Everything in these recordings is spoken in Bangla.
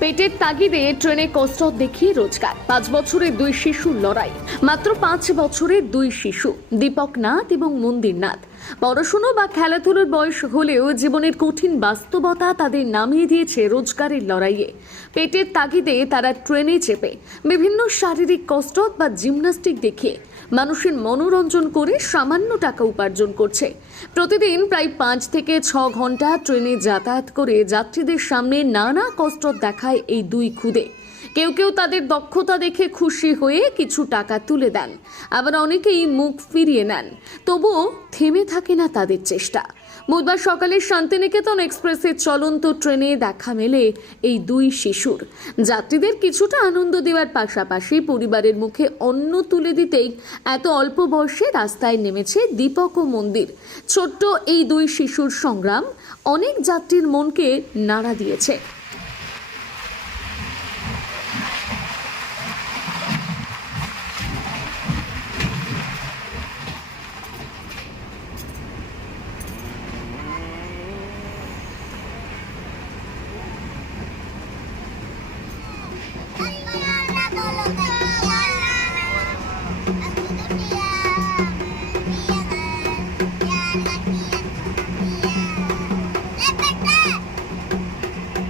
পেটের তাগিদে ট্রেনে কষ্ট দেখিয়ে রোজগার 5 বছরের দুই শিশুর লড়াই। মাত্র 5 বছরের দুই শিশু দীপক নাথ এবং মন্দির নাথ। পড়াশুনো বা খেলাধুলোর বয়স হলেও জীবনের কঠিন বাস্তবতা তাদের নামিয়ে দিয়েছে রোজগারের লড়াইয়ে। পেটের তাগিদে তারা ট্রেনে চেপে বিভিন্ন শারীরিক কসরত বা জিমন্যাস্টিক দেখিয়ে মানুষের মনোরঞ্জন করে সামান্য টাকা উপার্জন করছে। প্রতিদিন প্রায় 5 থেকে 6 ঘন্টা ট্রেনে যাতায়াত করে যাত্রীদের সামনে নানা কসরত দেখায় এই দুই খুদে। কেউ কেউ তাদের দক্ষতা দেখে খুশি হয়ে কিছু টাকা তুলে দেন, আবার অনেকেই মুখ ফিরিয়ে নেন। তবুও থেমে থাকে না তাদের চেষ্টা। বুধবার সকালে শান্তিনিকেতন এক্সপ্রেসের চলন্ত ট্রেনে দেখা মেলে এই দুই শিশুর। যাত্রীদের কিছুটা আনন্দ দেওয়ার পাশাপাশি পরিবারের মুখে অন্ন তুলে দিতেই এত অল্প বয়সে রাস্তায় নেমেছে দীপক ও মন্দির। ছোট্ট এই দুই শিশুর সংগ্রাম অনেক যাত্রীর মনকে নাড়া দিয়েছে।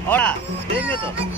ahora, venga esto.